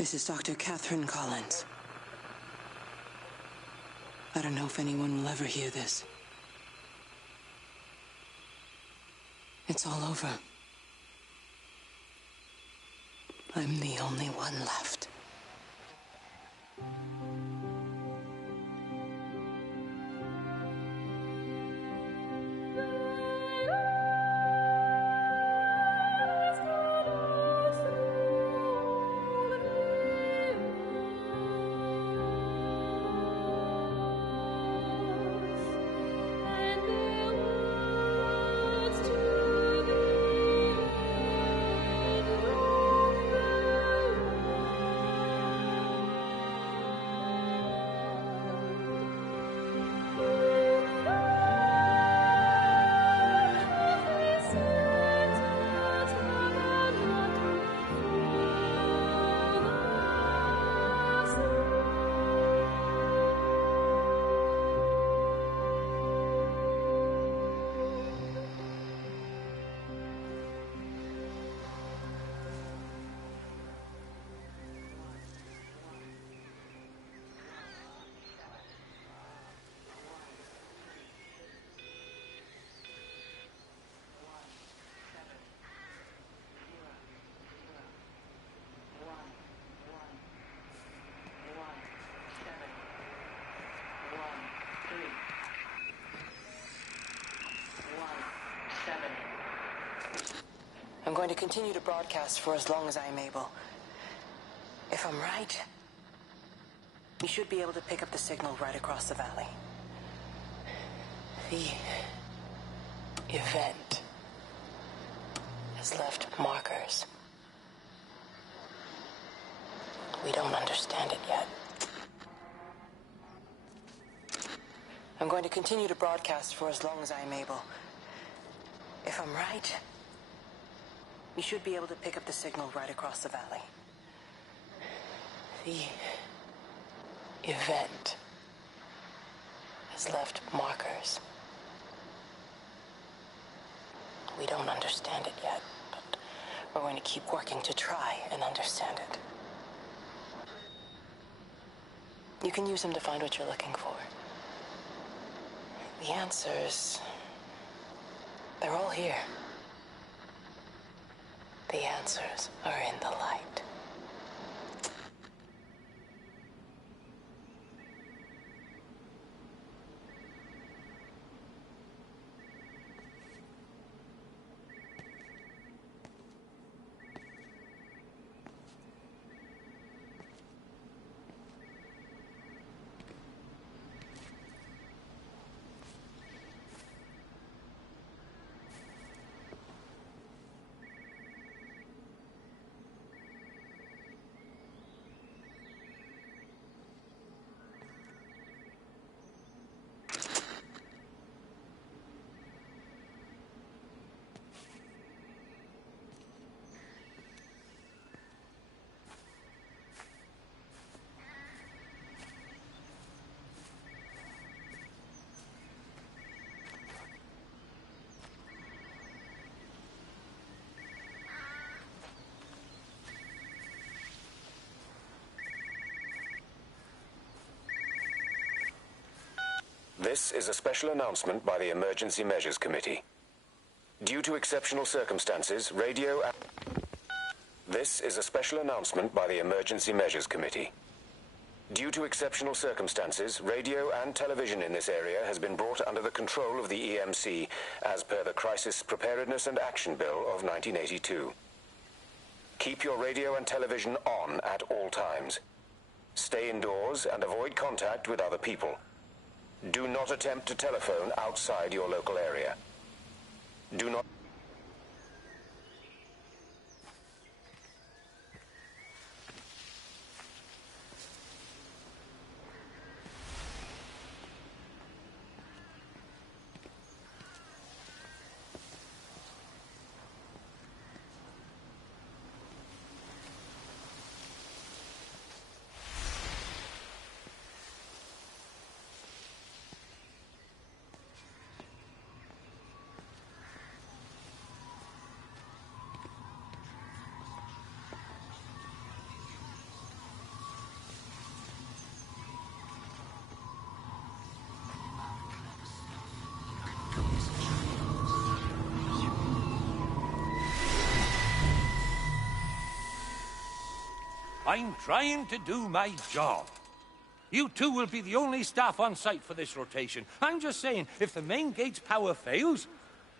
This is Dr. Catherine Collins. I don't know if anyone will ever hear this. It's all over. I'm the only one left. I'm going to continue to broadcast for as long as I am able. If I'm right, we should be able to pick up the signal right across the valley. The event has left markers. We don't understand it yet. I'm going to continue to broadcast for as long as I am able. If I'm right, we should be able to pick up the signal right across the valley. The event has left markers. We don't understand it yet, but we're going to keep working to try and understand it. You can use them to find what you're looking for. The answers, they're all here. The answers are in the light. This is a special announcement by the Emergency Measures Committee. Due to exceptional circumstances, radio... This is a special announcement by the Emergency Measures Committee. Due to exceptional circumstances, radio and television in this area has been brought under the control of the EMC as per the Crisis Preparedness and Action Bill of 1982. Keep your radio and television on at all times. Stay indoors and avoid contact with other people. Do not attempt to telephone outside your local area. Do not... I'm trying to do my job. You two will be the only staff on site for this rotation. I'm just saying, if the main gate's power fails,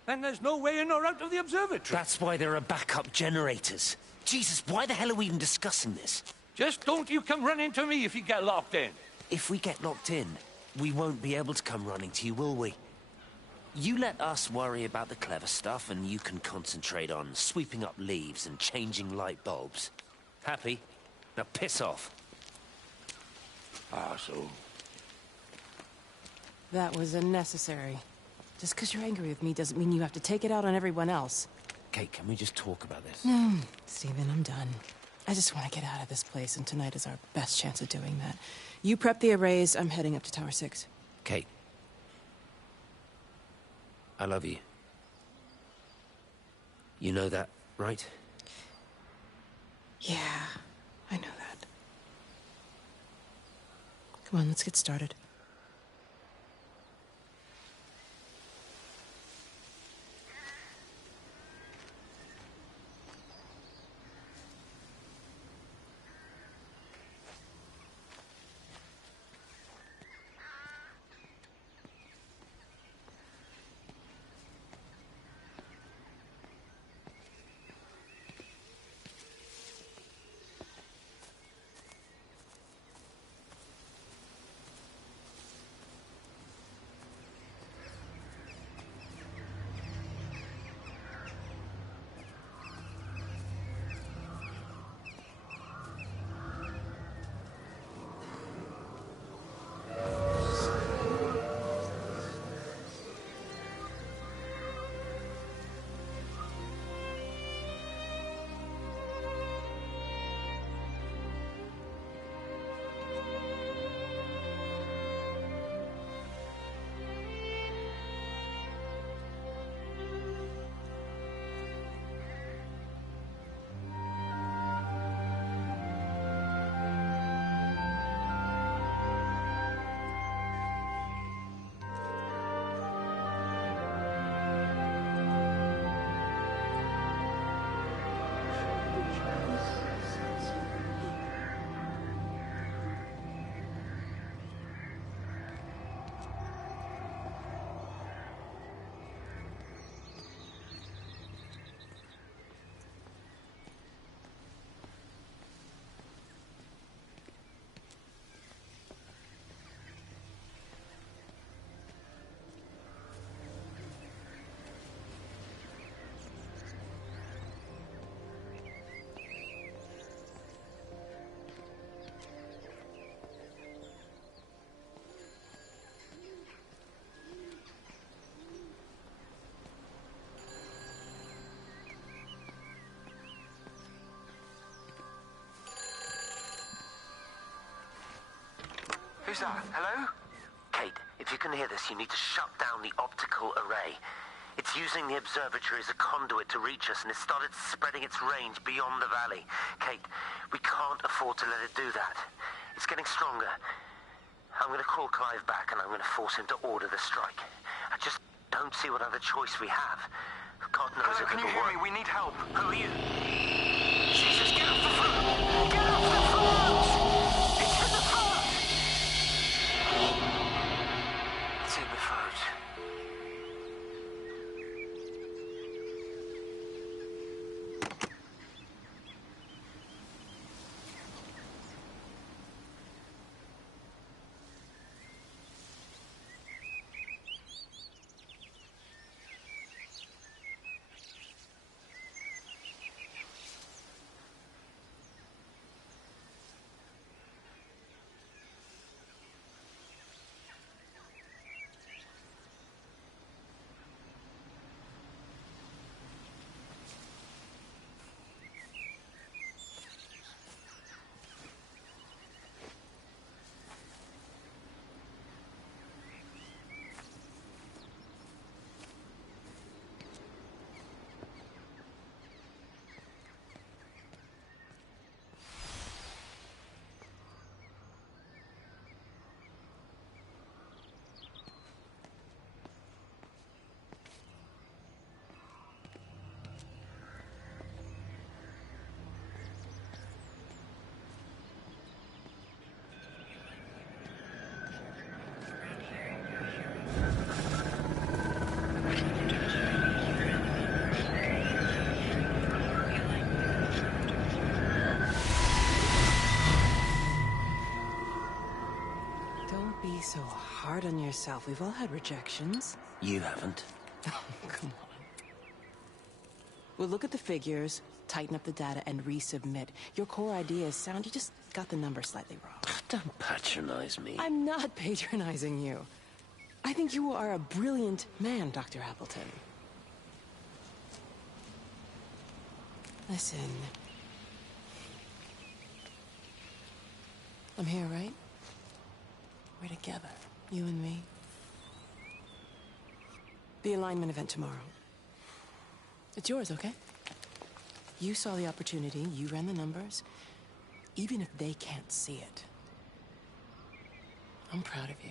then there's no way in or out of the observatory. That's why there are backup generators. Jesus, why the hell are we even discussing this? Just don't you come running to me if you get locked in. If we get locked in, we won't be able to come running to you, will we? You let us worry about the clever stuff, and you can concentrate on sweeping up leaves and changing light bulbs. Happy? Now piss off. So... That was unnecessary. Just because you're angry with me doesn't mean you have to take it out on everyone else. Kate, can we just talk about this? No, Stephen, I'm done. I just want to get out of this place, and tonight is our best chance of doing that. You prep the arrays, I'm heading up to Tower 6. Kate. I love you. You know that, right? Yeah, I know that. Come on, let's get started. Who's that? Hello? Kate, if you can hear this, you need to shut down the optical array. It's using the observatory as a conduit to reach us, and it's started spreading its range beyond the valley. Kate, we can't afford to let it do that. It's getting stronger. I'm going to call Clive back, and I'm going to force him to order the strike. I just don't see what other choice we have. God knows Hello, if can you it'll hear work. me? We need help. Who are you? Jesus, get off the phone! Get off the phone! It's in the phone! It's in the phone. so hard on yourself. We've all had rejections. You haven't. Oh, come on. We'll look at the figures, tighten up the data, and resubmit. Your core idea is sound, you just got the number slightly wrong. Don't patronize me. I'm not patronizing you. I think you are a brilliant man, Dr. Appleton. Listen. I'm here, right? We're together, you and me. The alignment event tomorrow. It's yours, okay? You saw the opportunity, you ran the numbers. Even if they can't see it, I'm proud of you.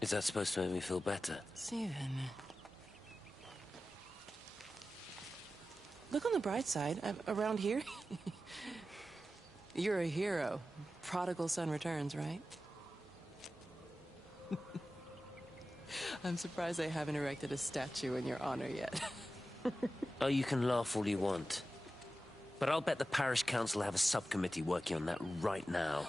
Is that supposed to make me feel better? Steven. Look on the bright side. Around here, you're a hero. Prodigal son returns, right? I'm surprised I haven't erected a statue in your honor yet. Oh, you can laugh all you want. But I'll bet the parish council have a subcommittee working on that right now.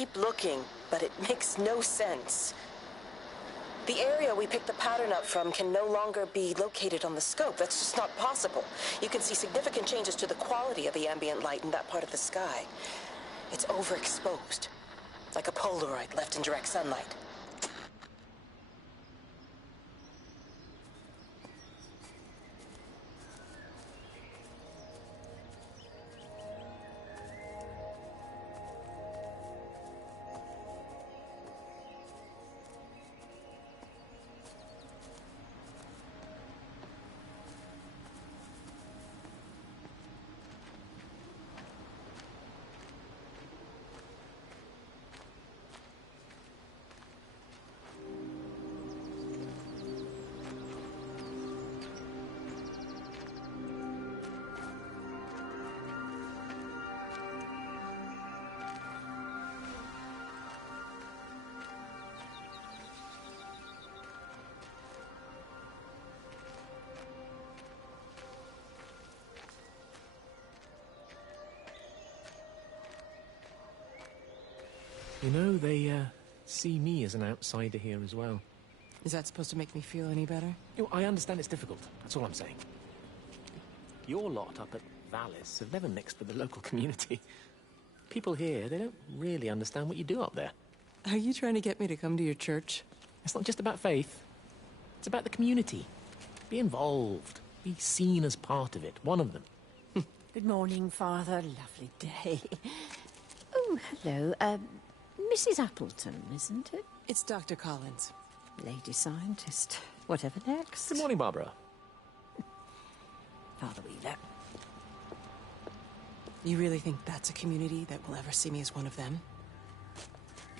keep looking, but it makes no sense. The area we picked the pattern up from can no longer be located on the scope. That's just not possible. You can see significant changes to the quality of the ambient light in that part of the sky. It's overexposed, like a Polaroid left in direct sunlight. You know, they see me as an outsider here as well. Is that supposed to make me feel any better? You know, I understand it's difficult. That's all I'm saying. Your lot up at Valis have never mixed with the local community. People here, they don't really understand what you do up there. Are you trying to get me to come to your church? It's not just about faith. It's about the community. Be involved. Be seen as part of it. One of them. Good morning, Father. Lovely day. Oh, hello. Mrs. Appleton, isn't it? It's Dr. Collins. Lady scientist. Whatever next. Good morning, Barbara. Father Wheeler. You really think that's a community that will ever see me as one of them?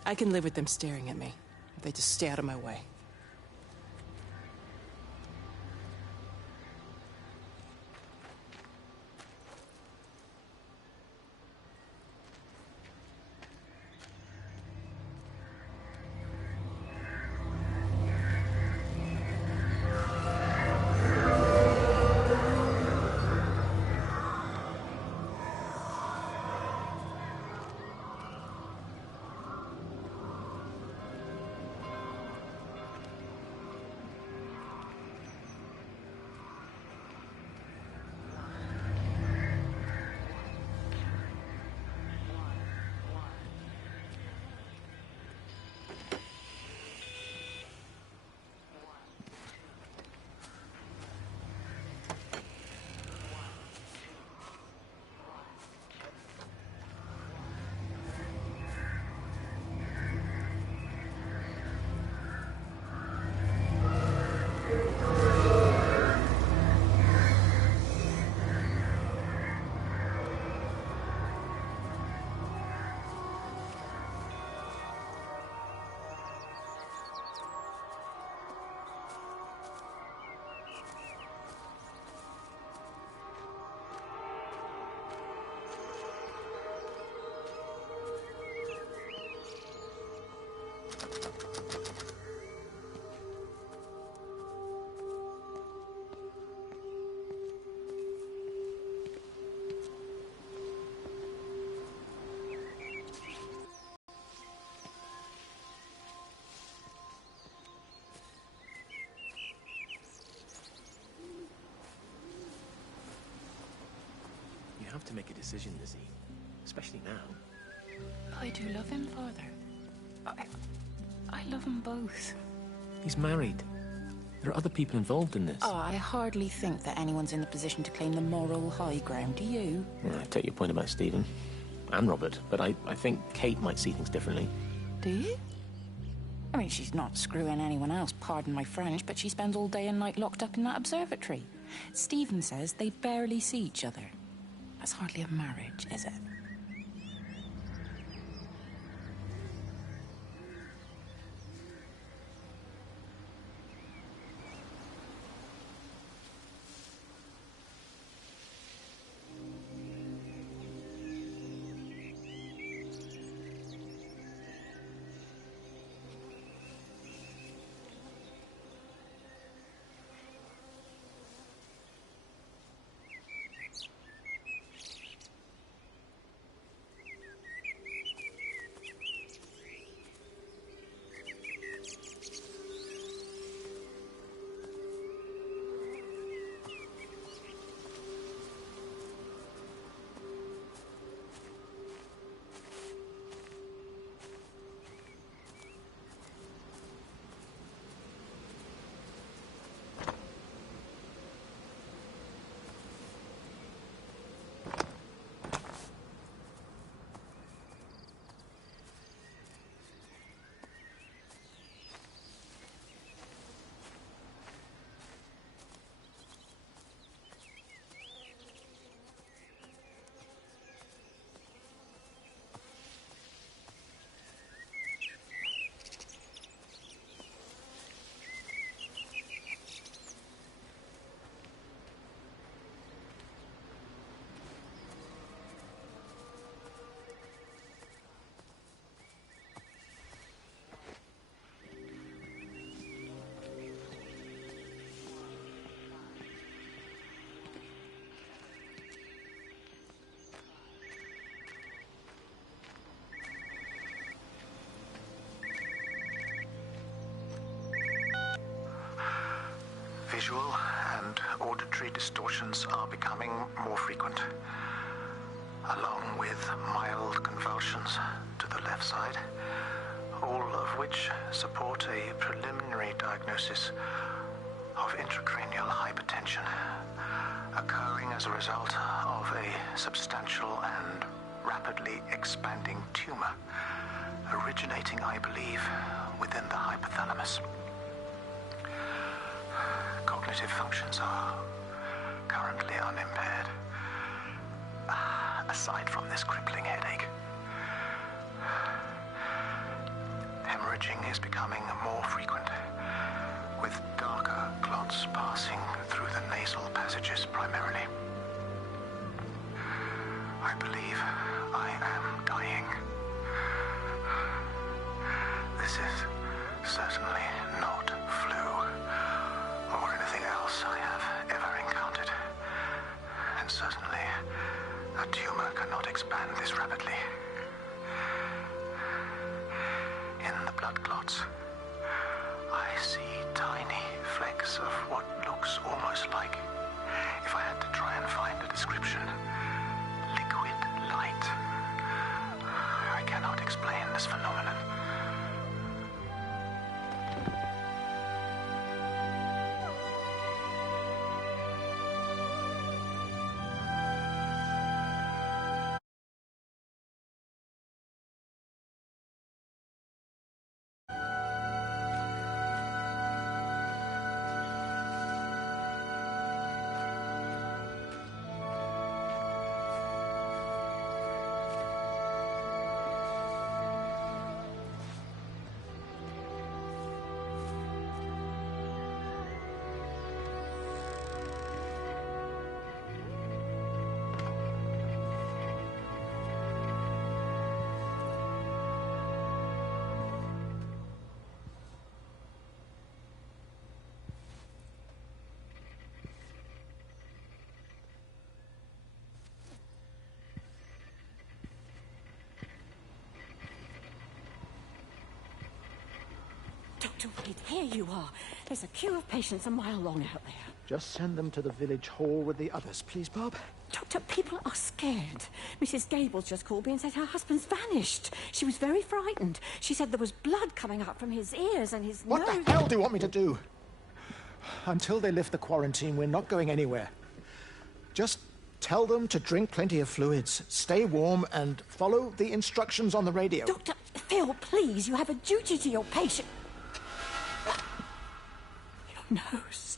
I can live with them staring at me, if they just stay out of my way. You have to make a decision, Lizzie. Especially now. I do love him, Father. I love them both. He's married. There are other people involved in this. Oh, I hardly think that anyone's in the position to claim the moral high ground, do you? Well, I take your point about Stephen. And Robert. But I think Kate might see things differently. Do you? I mean, she's not screwing anyone else, pardon my French, but she spends all day and night locked up in that observatory. Stephen says they barely see each other. That's hardly a marriage, is it? visual and auditory distortions are becoming more frequent, along with mild convulsions to the left side, all of which support a preliminary diagnosis of intracranial hypertension, occurring as a result of a substantial and rapidly expanding tumor, originating, I believe, within the hypothalamus. Cognitive functions are currently unimpaired, aside from this crippling headache. Hemorrhaging is becoming more frequent, with darker clots passing through the nasal passages primarily. I believe I am dying. This is certainly not flu or anything else I have ever encountered. And certainly a tumor cannot expand this rapidly. In the blood clots, I see tiny flecks of what looks almost like, if I had to try and find a description, liquid light. I cannot explain this phenomenon. Dr. Wade, here you are. There's a queue of patients a mile long out there. Just send them to the village hall with the others, please, Bob. Doctor, people are scared. Mrs. Gables just called me and said her husband's vanished. She was very frightened. She said there was blood coming up from his ears and his nose. What the hell do you want me to do? Until they lift the quarantine, we're not going anywhere. Just tell them to drink plenty of fluids, stay warm, and follow the instructions on the radio. Dr. Phil, please, you have a duty to your patient. Your nose.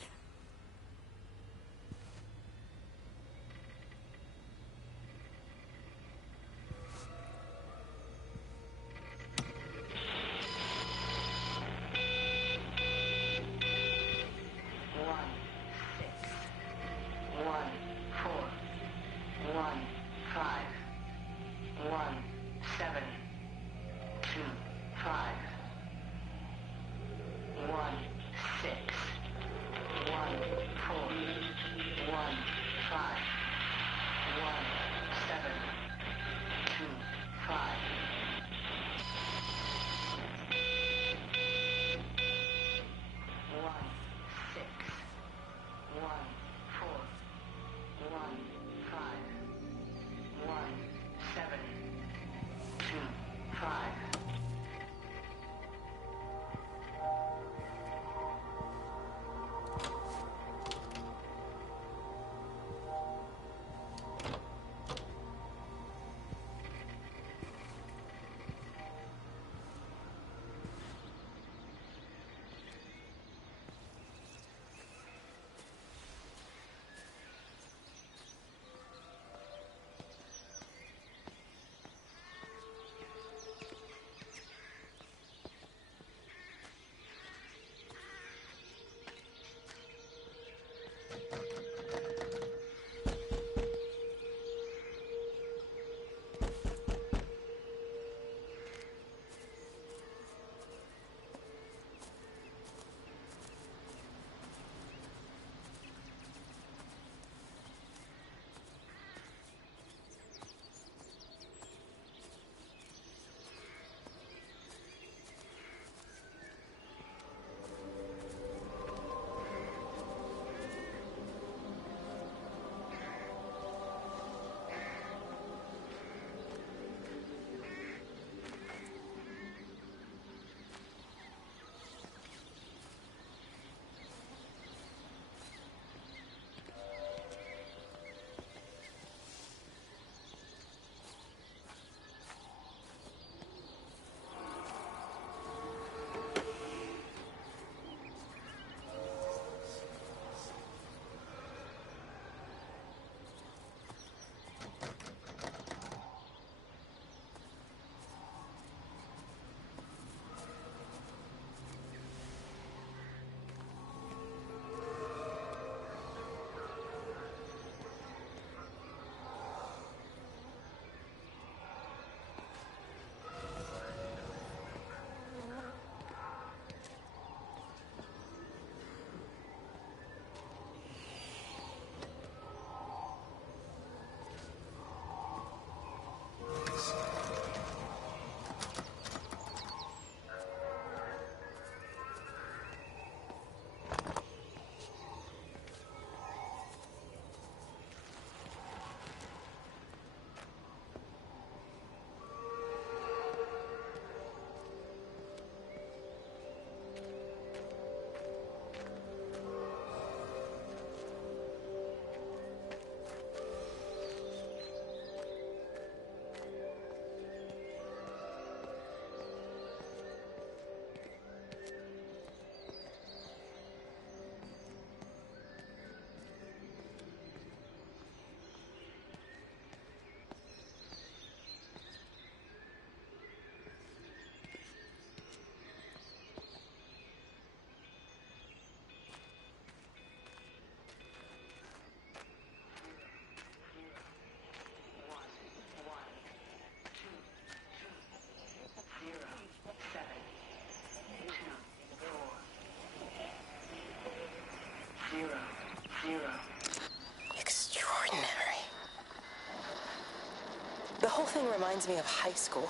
whole thing reminds me of high school.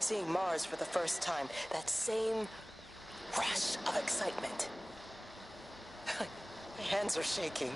Seeing Mars for the first time. That same rush of excitement. My hands are shaking.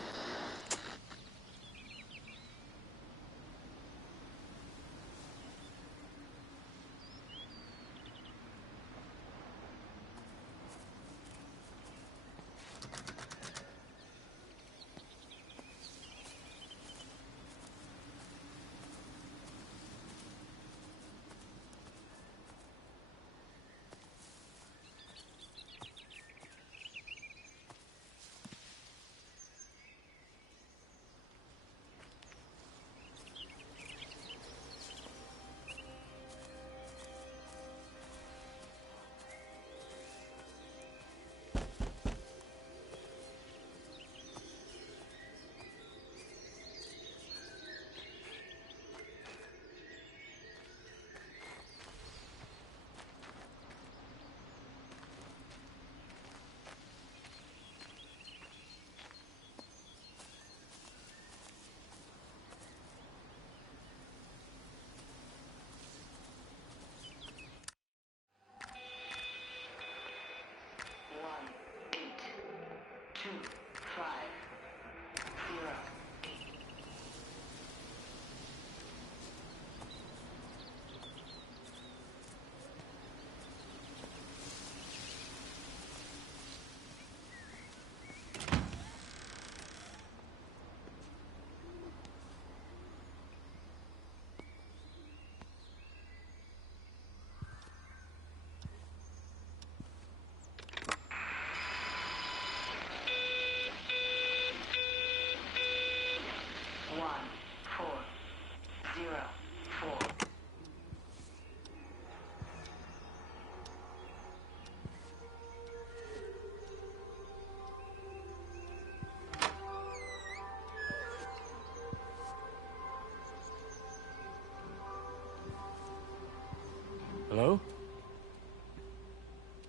Hello?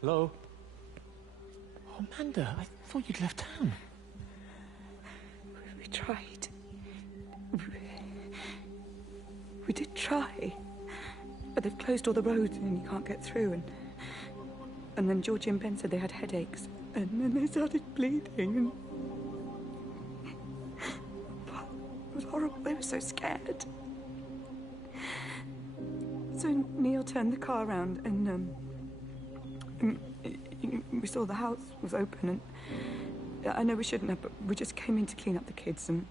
Hello? Oh, Amanda, I thought you'd left town. We tried. We did try. But they've closed all the roads and you can't get through. And then Georgie and Ben said they had headaches. And then they started bleeding. And it was horrible. They were so scared. So Neil turned the car around and we saw the house was open, and I know we shouldn't have, but we just came in to clean up the kids, and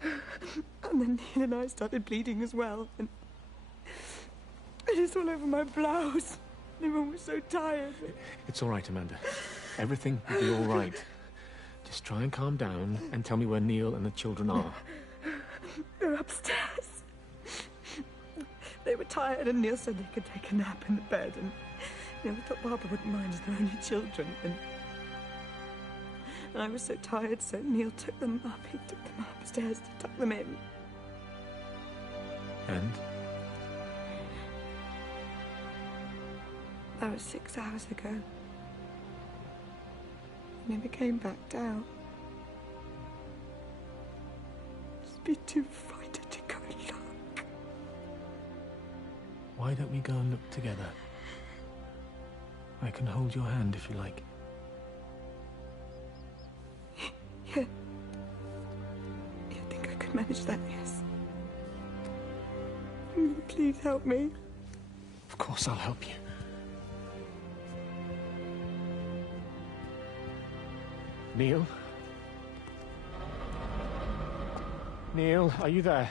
then Neil and I started bleeding as well, and it's all over my blouse. Everyone was so tired. It's all right, Amanda. Everything will be all right. Just try and calm down and tell me where Neil and the children are. They're upstairs. They were tired, and Neil said they could take a nap in the bed, and we thought Barbara wouldn't mind as they're only children, and I was so tired, so Neil took them up. He took them upstairs to tuck them in. And? That was 6 hours ago. He never came back down. Just be too frightened to go look. Why don't we go and look together? I can hold your hand if you like. Yeah. I think I could manage that, yes. Please help me. Of course I'll help you. Neil? Neil, are you there?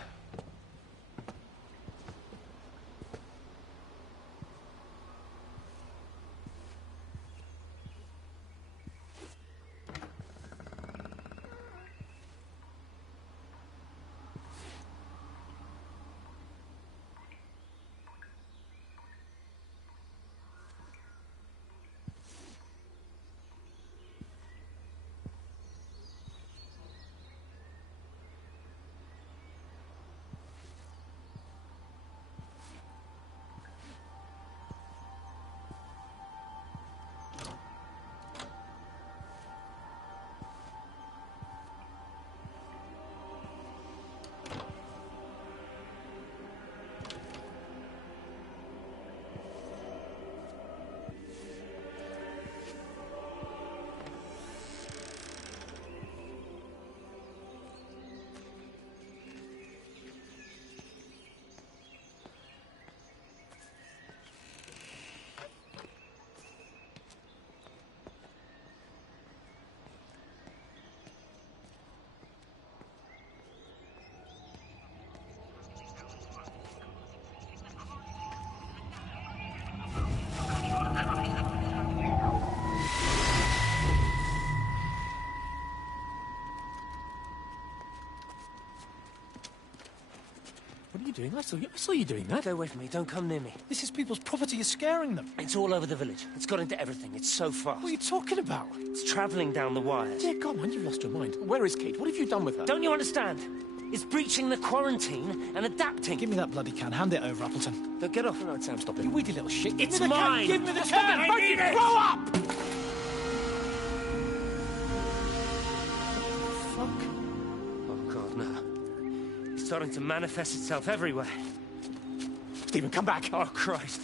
doing? I saw you doing that. Stay away from me. Don't come near me. This is people's property. You're scaring them. It's all over the village. It's got into everything. It's so fast. What are you talking about? It's travelling down the wires. Dear God, man, you've lost your mind. Where is Kate? What have you done with her? Don't you understand? It's breaching the quarantine and adapting. Give me that bloody can. Hand it over, Appleton. Don't get off. All right, Sam, stop it. You weedy little shit. Give It's me the mine. Can. Give me the Come can. on, I Both need of you, it. grow up! Fuck. Oh, God, no. It's starting to manifest itself everywhere. Stephen, come back. Oh, Christ.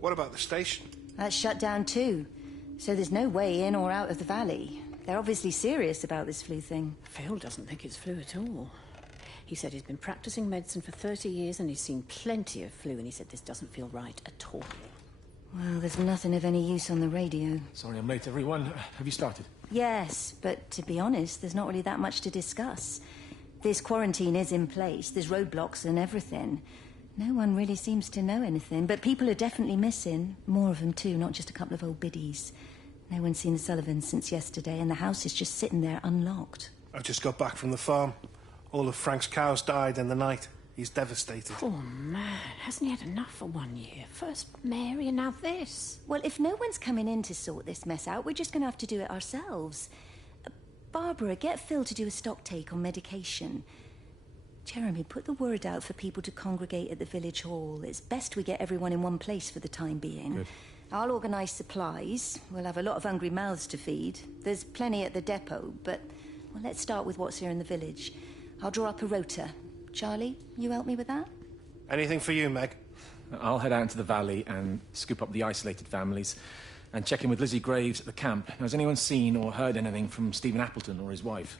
What about the station? That's shut down too. So there's no way in or out of the valley. They're obviously serious about this flu thing. Phil doesn't think it's flu at all. He said he's been practicing medicine for 30 years and he's seen plenty of flu, and he said this doesn't feel right at all. Well, there's nothing of any use on the radio. Sorry I'm late, everyone. Have you started? Yes, but to be honest, there's not really that much to discuss. This quarantine is in place. There's roadblocks and everything. No one really seems to know anything, but people are definitely missing. More of them too, not just a couple of old biddies. No one's seen the Sullivans since yesterday, and the house is just sitting there unlocked. I just got back from the farm. All of Frank's cows died in the night. He's devastated. Poor man. Hasn't he had enough for 1 year? First Mary and now this. Well, if no one's coming in to sort this mess out, we're just going to have to do it ourselves. Barbara, get Phil to do a stock take on medication. Jeremy, put the word out for people to congregate at the village hall. It's best we get everyone in one place for the time being. Good. I'll organise supplies. We'll have a lot of hungry mouths to feed. There's plenty at the depot, but well, let's start with what's here in the village. I'll draw up a rota. Charlie, you help me with that? Anything for you, Meg? I'll head out into the valley and scoop up the isolated families and check in with Lizzie Graves at the camp. Now, has anyone seen or heard anything from Stephen Appleton or his wife?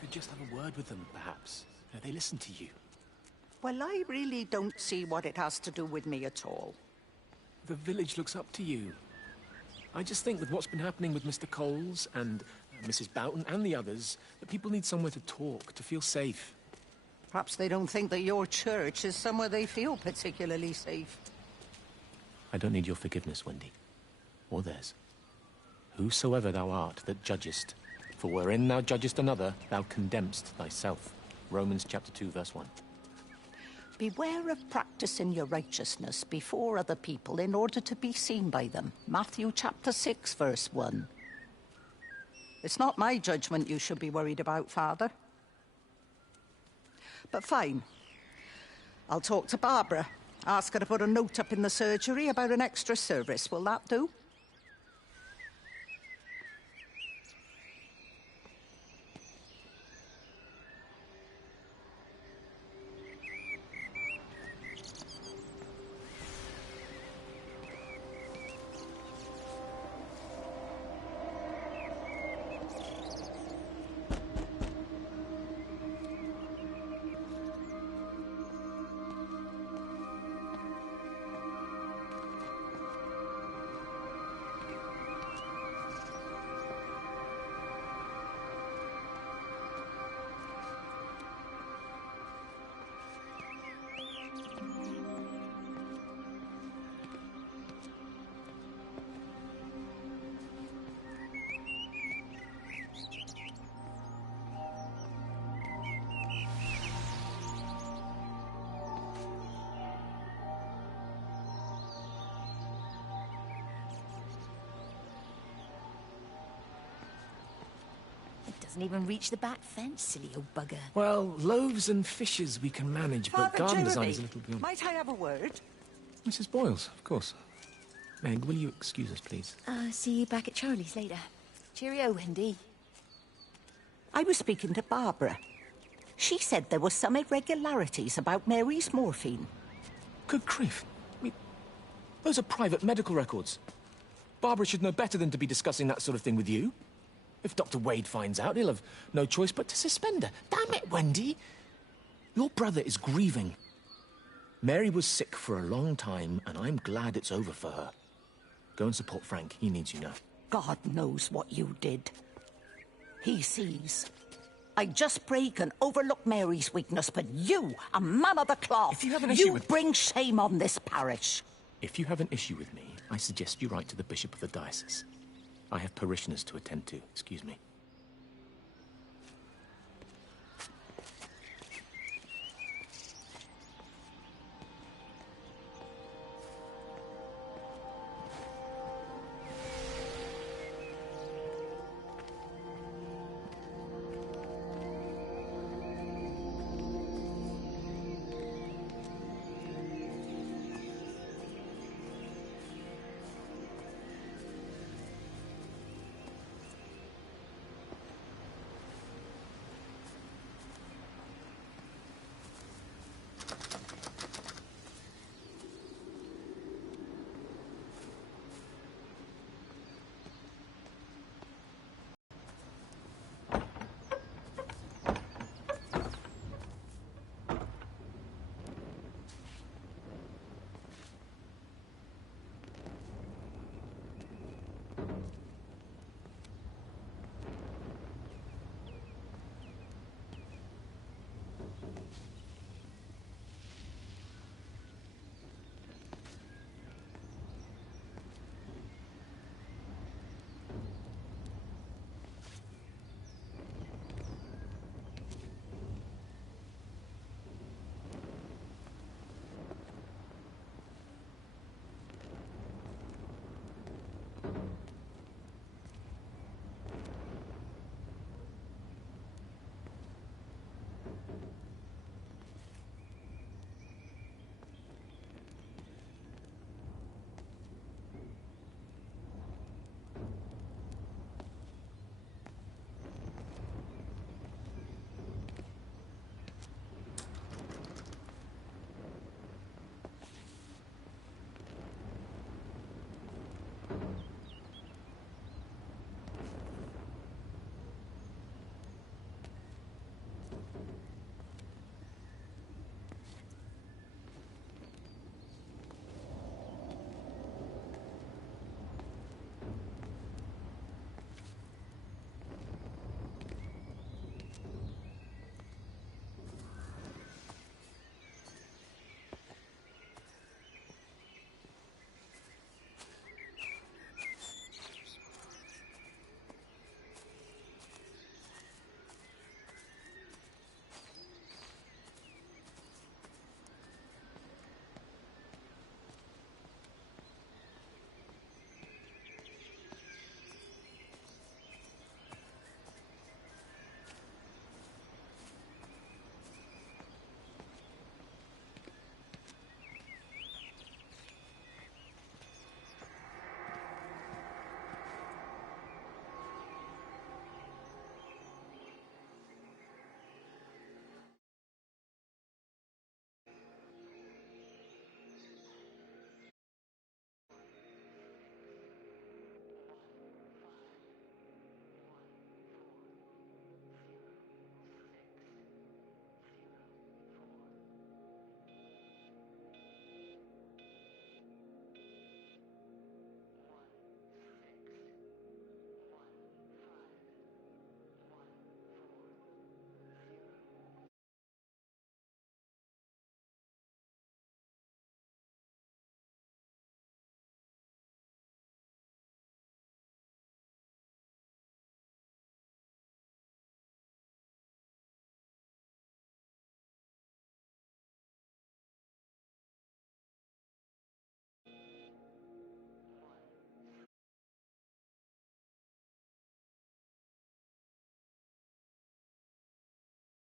could just have a word with them, perhaps. They listen to you. Well, I really don't see what it has to do with me at all. The village looks up to you. I just think with what's been happening with Mr. Coles and Mrs. Boughton and the others, that people need somewhere to talk, to feel safe. Perhaps they don't think that your church is somewhere they feel particularly safe. I don't need your forgiveness, Wendy. Or theirs. Whosoever thou art that judgest, for wherein thou judgest another, thou condemnest thyself. Romans chapter 2, verse 1. Beware of practicing your righteousness before other people in order to be seen by them. Matthew chapter 6, verse 1. It's not my judgment you should be worried about, Father. But fine. I'll talk to Barbara. Ask her to put a note up in the surgery about an extra service. Will that do? Doesn't even reach the back fence, silly old bugger. Well, loaves and fishes we can manage, but garden design is a little beyond... Might I have a word? Mrs. Boyles, of course. Meg, will you excuse us, please? See you back at Charlie's later. Cheerio, Wendy. I was speaking to Barbara. She said there were some irregularities about Mary's morphine. Good grief. Those are private medical records. Barbara should know better than to be discussing that sort of thing with you. If Dr. Wade finds out, he'll have no choice but to suspend her. Damn it, Wendy! Your brother is grieving. Mary was sick for a long time, and I'm glad it's over for her. Go and support Frank. He needs you now. God knows what you did. He sees. I just break and overlook Mary's weakness, but you, a man of the cloth, if you have an issue with... bring shame on this parish. If you have an issue with me, I suggest you write to the Bishop of the Diocese. I have parishioners to attend to. Excuse me.